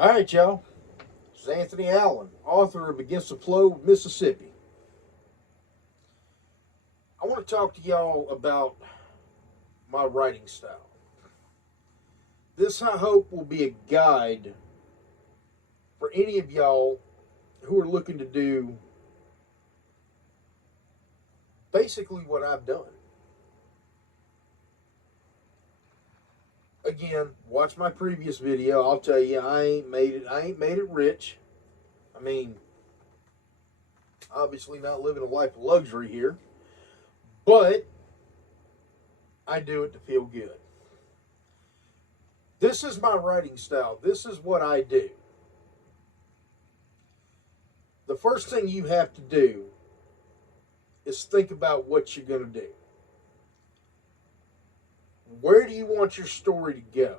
All right, y'all. This is Anthony Allen, author of Against the Flow of Mississippi. I want to talk to y'all about my writing style. This, I hope, will be a guide for any of y'all who are looking to do basically what I've done. Again, watch my previous video. I'll tell you, I ain't made it rich. I mean, obviously not living a life of luxury here, but I do it to feel good. This is my writing style. This is what I do. The first thing you have to do is think about what you're going to do. Where do you want your story to go?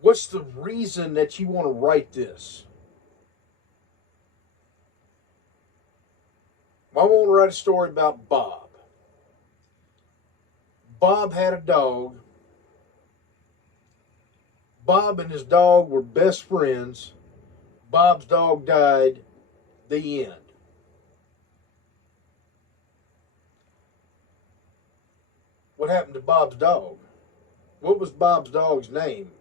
What's the reason that you want to write this? I want to write a story about Bob. Bob had a dog. Bob and his dog were best friends. Bob's dog died. The end. What happened to Bob's dog? What was Bob's dog's name?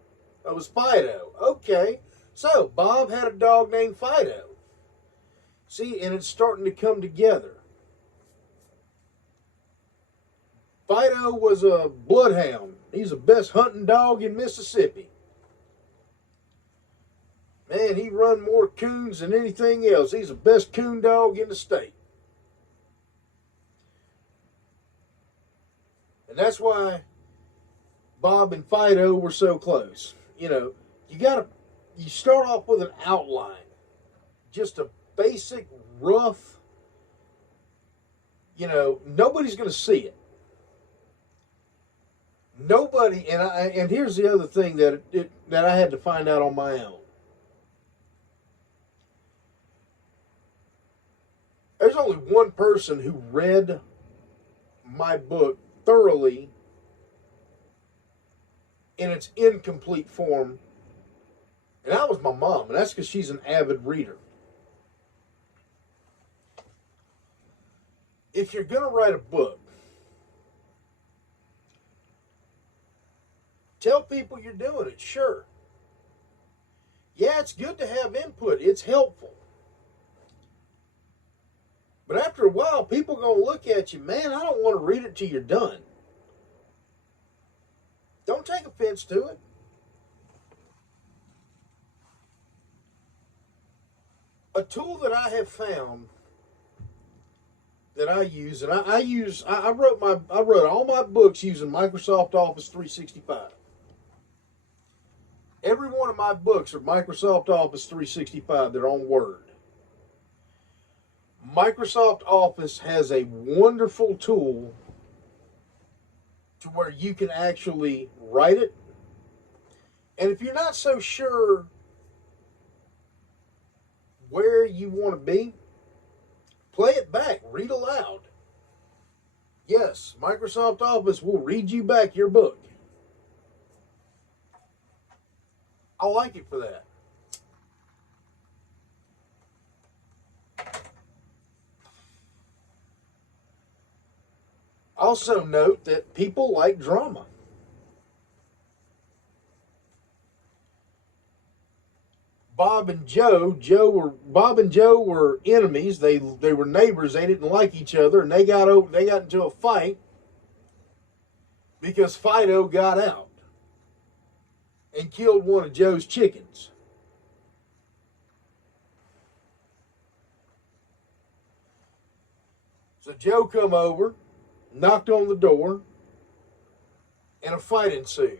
It was Fido. Okay. So, Bob had a dog named Fido. See, and it's starting to come together. Fido was a bloodhound. He's the best hunting dog in Mississippi. Man, he run more coons than anything else. He's the best coon dog in the state. And that's why Bob and Fido were so close. You know, you start off with an outline. Just a basic, rough, nobody's going to see it. Nobody, and here's the other thing that I had to find out on my own. There's only one person who read my book thoroughly in its incomplete form, and that was my mom, and that's because she's an avid reader. If you're going to write a book, tell people you're doing it, sure. Yeah, it's good to have input. It's helpful. But after a while, people are going to look at you, man, I don't want to read it till you're done. Don't take offense to it. A tool that I have found that I use, and I wrote all my books using Microsoft Office 365. Every one of my books are Microsoft Office 365. They're on Word. Microsoft Office has a wonderful tool to where you can actually write it. And if you're not so sure where you want to be, play it back, read aloud. Yes, Microsoft Office will read you back your book. I like it for that. Also note that people like drama. Bob and Joe were enemies. They were neighbors. They didn't like each other, and they got into a fight because Fido got out and killed one of Joe's chickens. So Joe come over, knocked on the door, and a fight ensued.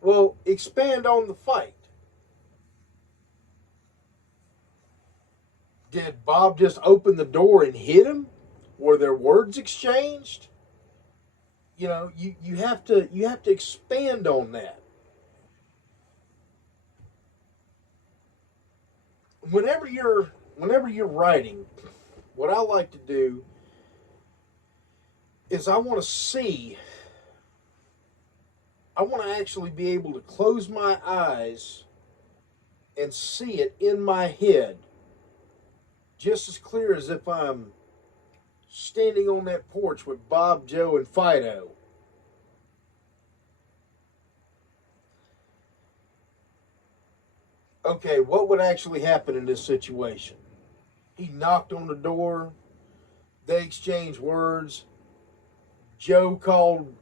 Well, expand on the fight. Did Bob just open the door and hit him? Were there words exchanged? You know, you have to expand on that. Whenever you're writing, what I like to do is I want to see I want to actually be able to close my eyes and see it in my head just as clear as if I'm standing on that porch with Bob, Joe, and Fido. Okay, what would actually happen in this situation? He knocked on the door. They exchanged words. Joe called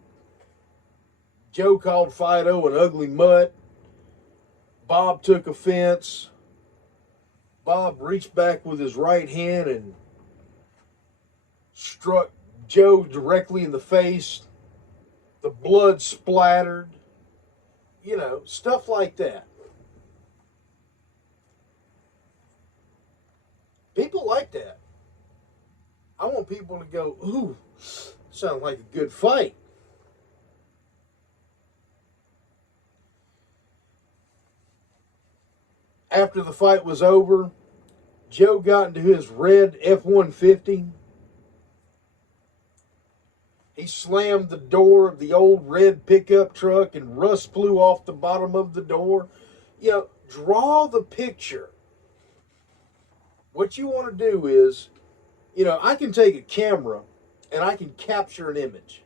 Joe called Fido an ugly mutt. Bob took offense. Bob reached back with his right hand and struck Joe directly in the face. The blood splattered. You know, stuff like that. People like that. I want people to go, ooh, sounds like a good fight. After the fight was over, Joe got into his red F-150. He slammed the door of the old red pickup truck and rust flew off the bottom of the door. You know, draw the picture. What you want to do is, you know, I can take a camera and I can capture an image.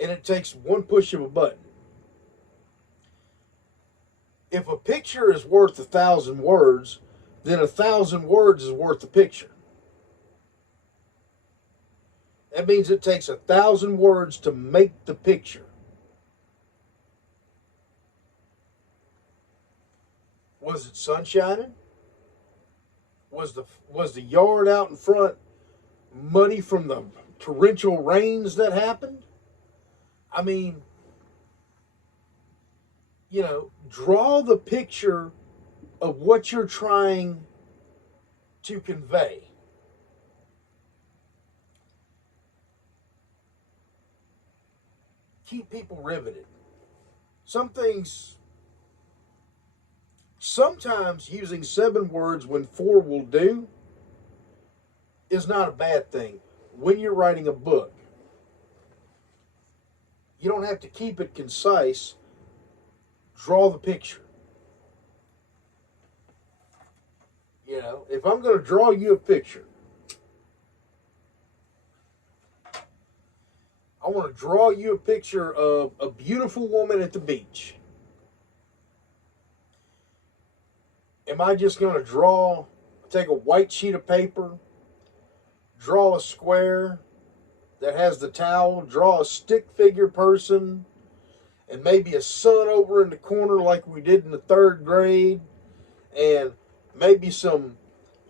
And it takes one push of a button. If a picture is worth 1,000 words, then 1,000 words is worth a picture. That means it takes 1,000 words to make the picture. Was it sun shining? Was the yard out in front muddy from the torrential rains that happened? I mean, you know, draw the picture of what you're trying to convey. Keep people riveted. Some things, sometimes using 7 words when 4 will do is not a bad thing when you're writing a book. You don't have to keep it concise. Draw the picture. You know, if I'm going to draw you a picture, I want to draw you a picture of a beautiful woman at the beach. Am I just going to take a white sheet of paper, draw a square that has the towel, draw a stick figure person, and maybe a sun over in the corner like we did in the 3rd grade, and maybe some,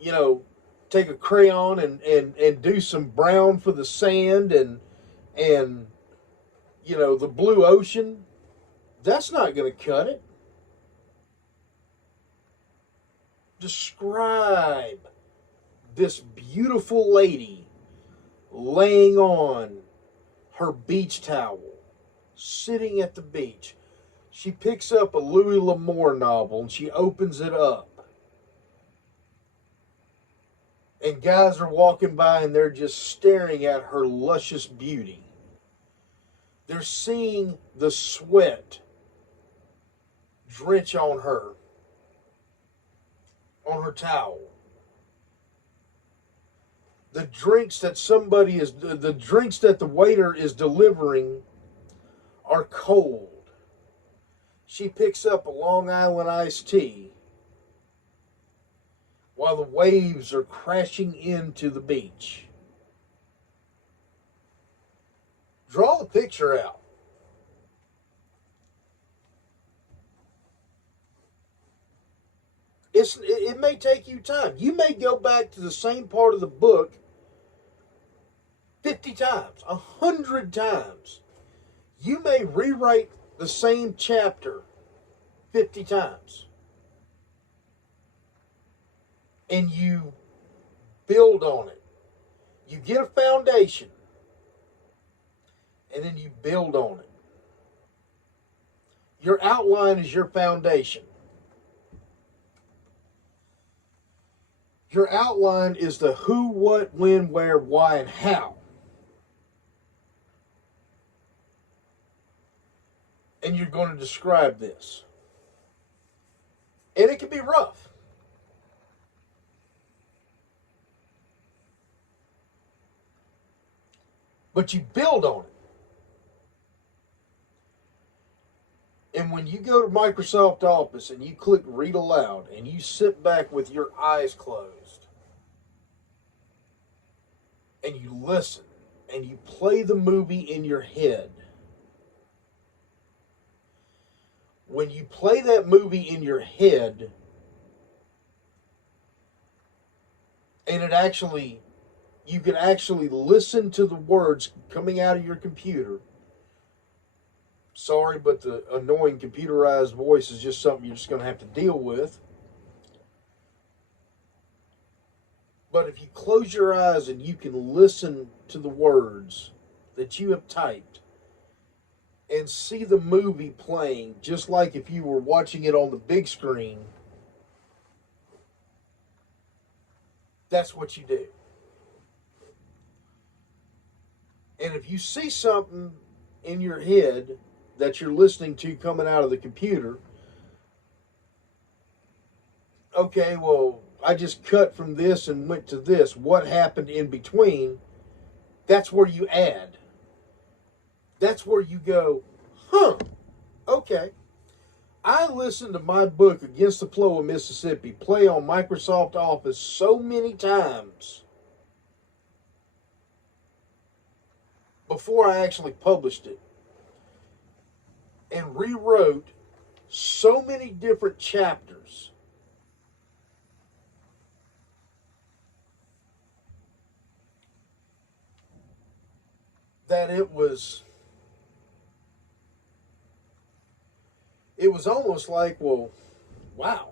you know, take a crayon and do some brown for the sand and you know, the blue ocean? That's not going to cut it. Describe this beautiful lady laying on her beach towel, sitting at the beach. She picks up a Louis L'Amour novel and she opens it up. And guys are walking by and they're just staring at her luscious beauty. They're seeing the sweat drench on her towel. The drinks that the waiter is delivering are cold. She picks up a Long Island iced tea while the waves are crashing into the beach. Draw the picture out. It may take you time. You may go back to the same part of the book 50 times, 100 times. You may rewrite the same chapter 50 times. And you build on it. You get a foundation. And then you build on it. Your outline is your foundation. Your outline is the who, what, when, where, why, and how. and you're going to describe this. And it can be rough. But you build on it. And when you go to Microsoft Office and you click read aloud and you sit back with your eyes closed and you listen and you play the movie in your head, when you play that movie in your head and you can actually listen to the words coming out of your computer. Sorry, but the annoying computerized voice is just something you're just going to have to deal with. But if you close your eyes and you can listen to the words that you have typed and see the movie playing just like if you were watching it on the big screen, that's what you do. And if you see something in your head that you're listening to coming out of the computer, okay, well, I just cut from this and went to this. What happened in between? That's where you add. That's where you go, okay. I listened to my book, Against the Flow of Mississippi, play on Microsoft Office so many times before I actually published it, and rewrote so many different chapters that it was almost like, well, wow.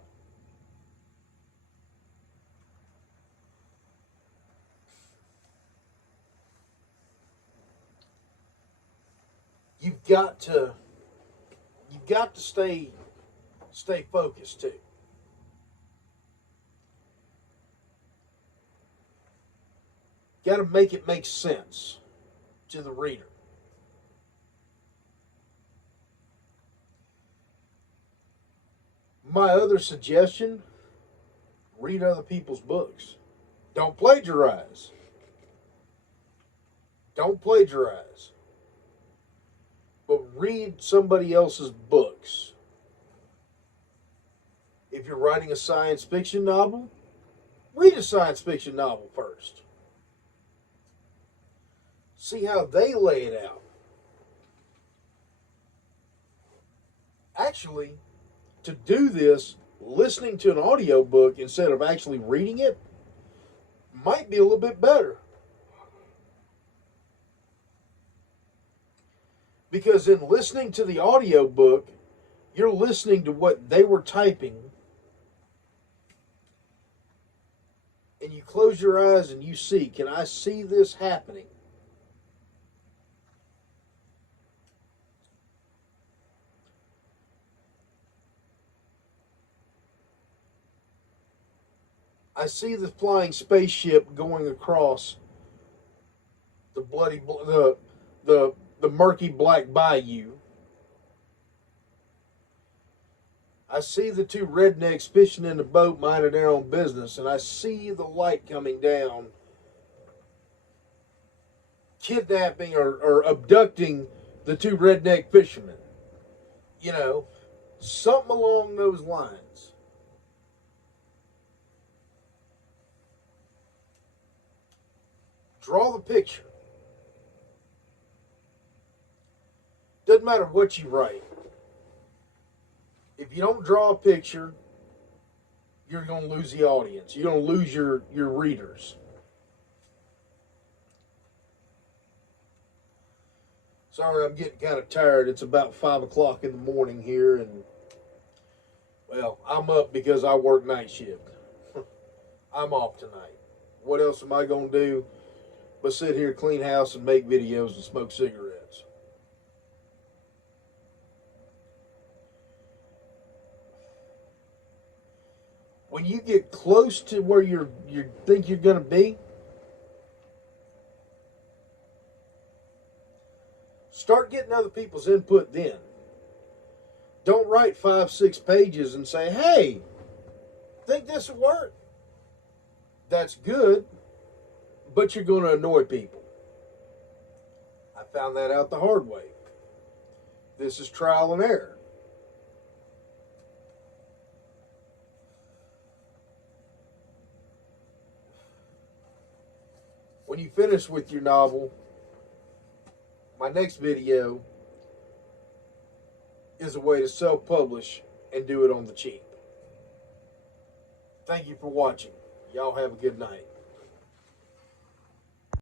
You've got to stay focused too. Got to make it make sense to the reader. My other suggestion, read other people's books. Don't plagiarize. Don't plagiarize. But read somebody else's books. If you're writing a science fiction novel, read a science fiction novel first. See how they lay it out. Actually, to do this, listening to an audiobook instead of actually reading it might be a little bit better. Because in listening to the audiobook, you're listening to what they were typing, and you close your eyes and you see, can I see this happening? I see the flying spaceship going across the the murky black bayou. I see the two rednecks fishing in the boat minding their own business, and I see the light coming down, kidnapping or abducting the two redneck fishermen. You know, something along those lines. Draw the picture. Doesn't matter what you write. If you don't draw a picture, you're going to lose the audience. You're going to lose your readers. Sorry, I'm getting kind of tired. It's about 5 o'clock in the morning here, and, well, I'm up because I work night shift. I'm off tonight. What else am I going to do but sit here, clean house, and make videos and smoke cigarettes? When you get close to where you think you're going to be, start getting other people's input then. Don't write 5, 6 pages and say, hey, think this will work. That's good, but you're going to annoy people. I found that out the hard way. This is trial and error. When you finish with your novel, my next video is a way to self-publish and do it on the cheap. Thank you for watching. Y'all have a good night.